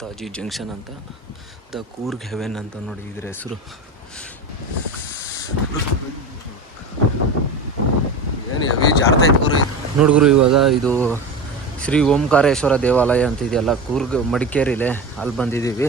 Netaji junction ಅಂತ, the Coorg Heaven ಅಂತ ನೋಡಿ ಇದ್ರ ಹೆಸರು. ಏನು ಹೆವಿ ಜಾರ್ತಾ ಇತ್ತು ಗುರು. ನೋಡ್ಗುರು ಇವಾಗ ಇದು ಶ್ರೀ ಓಂಕಾರೇಶ್ವರ ದೇವಾಲಯ ಅಂತ ಇದೆಯಲ್ಲ ಕೂರ್ಗ್ ಮಡಿಕೇರಿಲೆ, ಅಲ್ಲಿ ಬಂದಿದ್ದೀವಿ.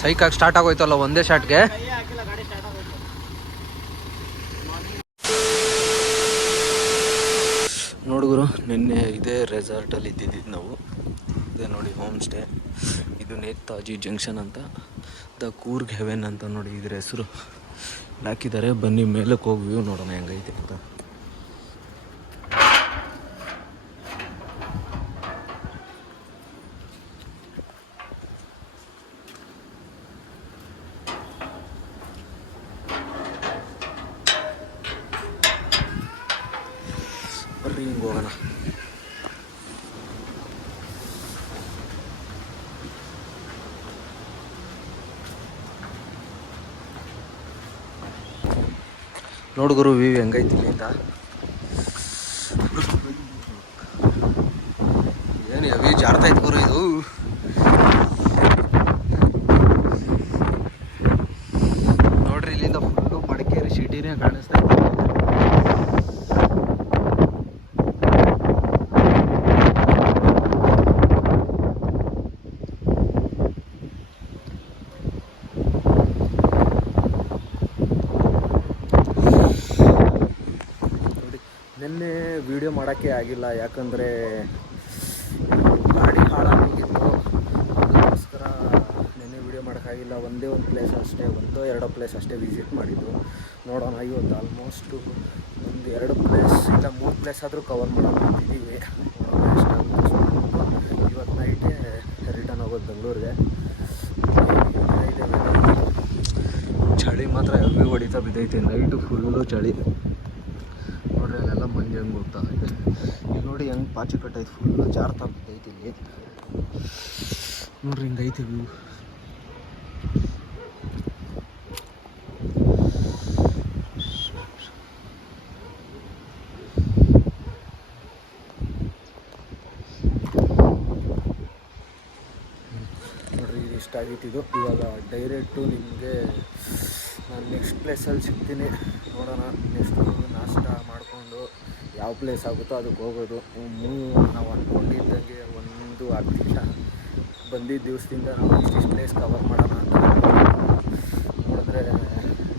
ಸೈಕಾಗಿ ಸ್ಟಾರ್ಟ್ ಆಗೋಯ್ತಲ್ಲ ಒಂದೇ ಶಾಟ್ಗೆ. ನೋಡುಗರು ನಿನ್ನೆ ಇದೇ ರೆಸಾರ್ಟಲ್ಲಿ ಇದ್ದಿದ್ದು ನಾವು. ಇದೇ ನೋಡಿ ಹೋಮ್ ಸ್ಟೇ. ಇದು ನೇತಾಜಿ ಜಂಕ್ಷನ್ ಅಂತ, ದ ಕೂರ್ಗ್ ಹೆವೆನ್ ಅಂತ ನೋಡಿ ಇದ್ರ ಹೆಸರು ಹಾಕಿದ್ದಾರೆ. ಬನ್ನಿ ಮೇಲಕ್ಕೆ ಹೋಗಿ ವ್ಯೂ ನೋಡೋಣ ಹೆಂಗೈತೆ ಅಂತ. ಬರ್ರಿ ಹಿಂಗೆ ಹೋಗೋಣ. ನೋಡುಗರು ವ್ಯೂ ಹೆಂಗೈತಿ ಇಲ್ಲಿಂದ. ಏನು ಹೆವಿ ಜಾರ್ತಾ ಇತ್ತು ಗುರು ಇದು. ನೋಡ್ರಿ ಇಲ್ಲಿಂದ ಫುಲ್ಲು ಮಡಿಕೇರಿ ಸಿಟಿನೇ ಕಾಣಿಸ್ತಾ ಇತ್ತು. ನಿನ್ನೆ ವಿಡಿಯೋ ಮಾಡೋಕ್ಕೆ ಆಗಿಲ್ಲ, ಯಾಕಂದರೆ ಗಾಡಿ ಹಾಳಾಗಿತ್ತು. ಅದಕ್ಕೋಸ್ಕರ ನಿನ್ನೆ ವಿಡಿಯೋ ಮಾಡೋಕ್ಕಾಗಿಲ್ಲ. ಒಂದೇ ಒಂದು ಪ್ಲೇಸ್ ಅಷ್ಟೇ, ಒಂದೋ ಎರಡೋ ಪ್ಲೇಸ್ ಅಷ್ಟೇ ವಿಸಿಟ್ ಮಾಡಿದ್ದು. ನೋಡೋಣ ಇವತ್ತು ಆಲ್ಮೋಸ್ಟು ಒಂದು 2 ಪ್ಲೇಸ್ ಇಲ್ಲ 3 ಪ್ಲೇಸ್ ಆದರೂ ಕವರ್ ಮಾಡೋಣ ಅಂತಿದ್ದೀವಿ. ಇವತ್ತು ನೈಟೇ ರಿಟರ್ನ್ ಹೋಗೋದು ಬೆಂಗಳೂರಿಗೆ. ಚಳಿ ಮಾತ್ರ ಹೆವಿ ಹೊಡಿತಾ ಬಿದ್ದೈತೆ. ನೈಟು ಫುಲ್ಲು ಚಳಿ. ನೋಡ್ರಿ ಅಲ್ಲೆಲ್ಲ ಮಂಜು ಹೆಂಗೆ ಹೋಗ್ತಾ ಇದೆ. ಈಗ ನೋಡಿ ಹೆಂಗೆ ಪಾಚಿ ಕಟ್ಟೈತೆ, ಫುಲ್ಲು ಜಾರ್ತಾ ಬಿದ್ದೈತಿ ಇಲ್ಲಿ. ನೋಡ್ರಿ ಹಿಂಗೈತಿ ವ್ಯೂ. ನೋಡ್ರಿ ಇದು ಇಷ್ಟ ಆಗಿತ್ತಿದು. ಇವಾಗ ಡೈರೆಕ್ಟು ನಿಮಗೆ ನಾನು ನೆಕ್ಸ್ಟ್ ಪ್ಲೇಸಲ್ಲಿ ಸಿಗ್ತೀನಿ. ನೋಡೋಣ ನೆಕ್ಸ್ಟು ನಾಷ್ಟ ಮಾಡಿಕೊಂಡು ಯಾವ ಪ್ಲೇಸ್ ಆಗುತ್ತೋ ಅದಕ್ಕೆ ಹೋಗೋದು. ನಾವು ಅಂದ್ಕೊಂಡಿದ್ದಂಗೆ ಒಂದು 10 ದಿವಸ ಬಂದಿದ್ದ ದಿವಸದಿಂದ ನಾವು ಇಷ್ಟಿಷ್ಟು ಪ್ಲೇಸ್ ಕವರ್ ಮಾಡೋಣ ಅಂತ ನೋಡಿದ್ರೆ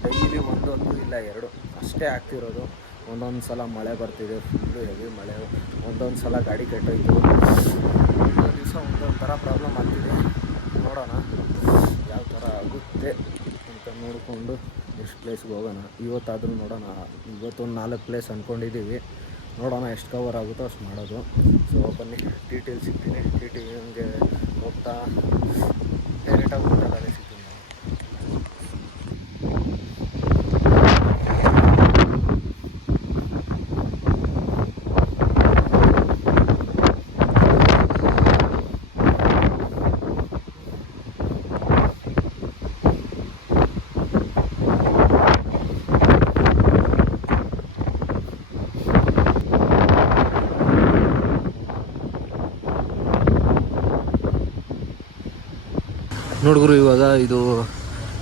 ಡೈಲಿ 1 ಇಲ್ಲ 2 ಅಷ್ಟೇ ಆಗ್ತಿರೋದು. ಒಂದೊಂದು ಸಲ ಮಳೆ ಬರ್ತಿದೆ, ಫುಲ್ಲು ಹೆವಿ ಮಳೆ. ಒಂದೊಂದು ಸಲ ಗಾಡಿ ಕೆಟ್ಟೋಯ್ತು. ಒಂದೊಂದು ದಿವಸ ಒಂದೊಂದು ಥರ ಪ್ರಾಬ್ಲಮ್ ಆಗ್ತಿದೆ. ನೋಡೋಣ ಯಾವ ಥರ ಆಗುತ್ತೆ ಅಂತ ನೋಡಿಕೊಂಡು ನೆಕ್ಸ್ಟ್ ಪ್ಲೇಸ್ಗೆ ಹೋಗೋಣ. ಇವತ್ತಾದರೂ ನೋಡೋಣ. ಇವತ್ತೊಂದು 4 ಪ್ಲೇಸ್ ಅಂದ್ಕೊಂಡಿದ್ದೀವಿ. ನೋಡೋಣ ಎಷ್ಟು ಕವರ್ ಆಗುತ್ತೋ ಅಷ್ಟು ಮಾಡೋದು. ಸೊ ಬನ್ನಿ TTL ಸಿಗ್ತೀನಿ. TTLಗೆ ಹೋಗ್ತಾ ಡೈರೆಕ್ಟಾಗಿ ಊಟದಲ್ಲೇ ಸಿಗ್ತೀನಿ. ನೋಡ್ಗುರು ಇವಾಗ ಇದು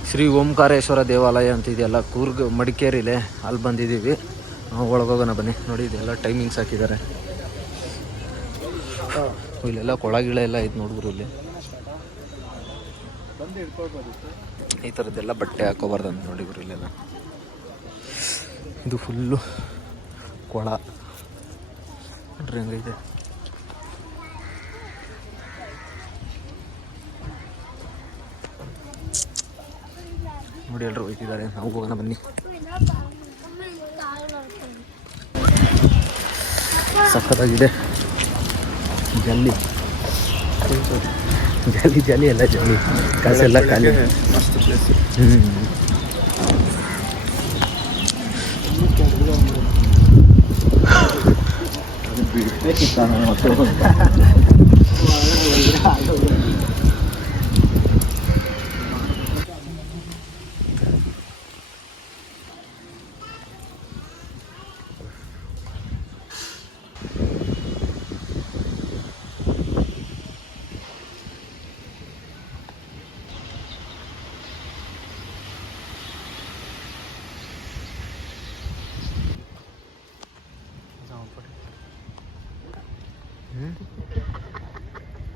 ಶ್ರೀ ಓಂಕಾರೇಶ್ವರ ದೇವಾಲಯ ಅಂತ ಇದೆಯಲ್ಲ ಕೂರ್ಗ್ ಮಡಿಕೇರಿಲೆ, ಅಲ್ಲಿ ಬಂದಿದ್ದೀವಿ. ನಾವು ಒಳಗೋಗೋಣ ಬನ್ನಿ. ನೋಡಿ ಇದೆಲ್ಲ ಟೈಮಿಂಗ್ಸ್ ಹಾಕಿದ್ದಾರೆ. ಇಲ್ಲೆಲ್ಲ ಕೊಳಗಿಳ ಎಲ್ಲ ಐತೆ ನೋಡ್ಗುರು. ಇಲ್ಲಿ ಈ ಥರದ್ದೆಲ್ಲ ಬಟ್ಟೆ ಹಾಕೋಬಾರ್ದಂತ ನೋಡಿ ಗುರು. ಇಲ್ಲೆಲ್ಲ ಇದು ಫುಲ್ಲು ಕೊಳ ನೋಡ್ರಿ ಹಂಗೈತೆ. ನೋಡಿ ಎಲ್ಲರೂ ಹೋಗ್ತಿದ್ದಾರೆ. ನಾವು ಹೋಗೋಣ ಬನ್ನಿ. ಸಖತ್ತಾಗಿದೆ. ಜಲ್ಲಿ ಜಾಲಿ ಜಾಲಿ ಎಲ್ಲ ಜಾಲಿ, ಕಾಸೆಲ್ಲ ಖಾಲಿ. ಬೇಕಿತ್ತ ನಾನು ಮತ್ತು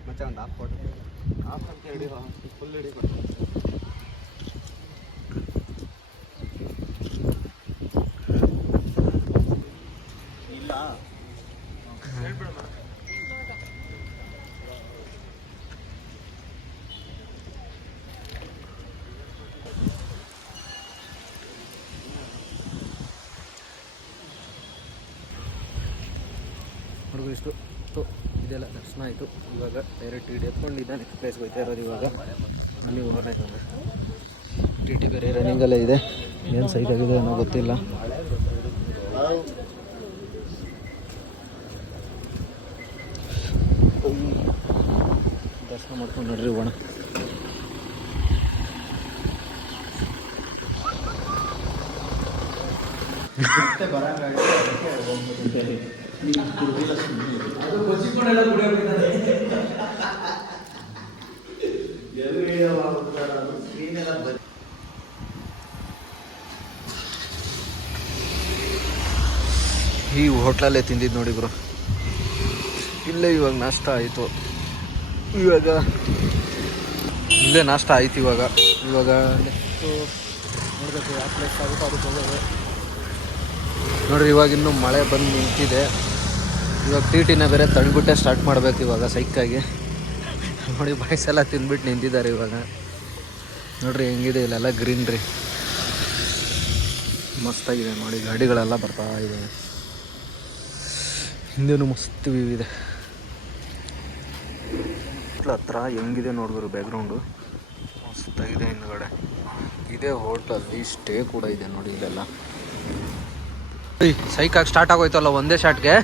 ಮತ್ತೆ ಒಂದು ಹಾಫ್ ಕೊಟ್ಟು ಹಾಫ್ ಅಂತ ಹೇಳಿ ಫುಲ್ ಹಿಡಿ ಇಲ್ಲ ಹುಡುಗ ಇಷ್ಟು ಇದೆಲ್ಲ ದರ್ಶನ ಆಯಿತು. ಇವಾಗ ಡೈರೆಕ್ಟ್ ಟಿ ಟಿ ಎತ್ಕೊಂಡಿದ್ದ ನೆಕ್ಸ್ಟ್ ಪ್ಲೇಸ್ಗೆ ಹೋಗ್ತಾ ಇರೋದು. ಇವಾಗ ಅಲ್ಲಿ ಹೋಗೋಣ. ಟಿ ಟಿ ಬೇರೆ ರನ್ನಿಂಗಲ್ಲೇ ಇದೆ. ಏನು ಸೈಡ್ ಆಗಿದೆ ಅನ್ನೋ ಗೊತ್ತಿಲ್ಲ. ದರ್ಶನ ಮಾಡ್ಕೊಂಡು ನೋಡ್ರಿ ಹೋಗೋಣ. ಈ ಹೋಟ್ಲಲ್ಲೇ ತಿಂದಿದ್ದು ನೋಡಿ ಬ್ರೋ. ಇಲ್ಲೇ ಇವಾಗ ನಾಷ್ಟ ಆಯಿತು. ಇವಾಗ ಇಲ್ಲೇ ನಾಷ್ಟ ಆಯ್ತು. ಇವಾಗ ನೆಕ್ಸ್ಟು ನೋಡಬೇಕು ಯಾವ ಪ್ಲೇಸ್ ಆಗುತ್ತೋ ಅದಕ್ಕೆ ಹೋಗೋದು. ನೋಡಿರಿ ಇವಾಗ ಇನ್ನೂ ಮಳೆ ಬಂದು ನಿಂತಿದೆ. ಇವಾಗ ಟಿ ಟಿನ ಬೇರೆ ತಣ್ಬಿಟ್ಟೆ ಸ್ಟಾರ್ಟ್ ಮಾಡಬೇಕು ಇವಾಗ ಸೈಕಾಗಿ. ನೋಡಿ ಬಾಯ್ಸ್ ಎಲ್ಲ ತಿಂದ್ಬಿಟ್ಟು ನಿಂತಿದ್ದಾರೆ ಇವಾಗ. ನೋಡಿರಿ ಹೆಂಗಿದೆ ಇಲ್ಲೆಲ್ಲ ಗ್ರೀನ್ರಿ ಮಸ್ತಾಗಿದೆ ನೋಡಿ. ಗಾಡಿಗಳೆಲ್ಲ ಬರ್ತಾ ಇದೆ. ಹಿಂದೇನು ಮಸ್ತ್ ವ್ಯೂ ಇದೆ. ಹತ್ರ ಹೆಂಗಿದೆ ನೋಡಿದ್ರು ಬ್ಯಾಕ್ಗ್ರೌಂಡು ಮಸ್ತಾಗಿದೆ. ಹಿಂದ್ಗಡೆ ಇದೇ ಹೋಟ್ಲಲ್ಲಿ ಸ್ಟೇ ಕೂಡ ಇದೆ ನೋಡಿ. ಇಲ್ಲೆಲ್ಲ ಸೈಕಾಗಿ ಸ್ಟಾರ್ಟ್ ಆಗೋಯ್ತಲ್ಲ ಒಂದೇ ಶಾಟ್ಗೆ.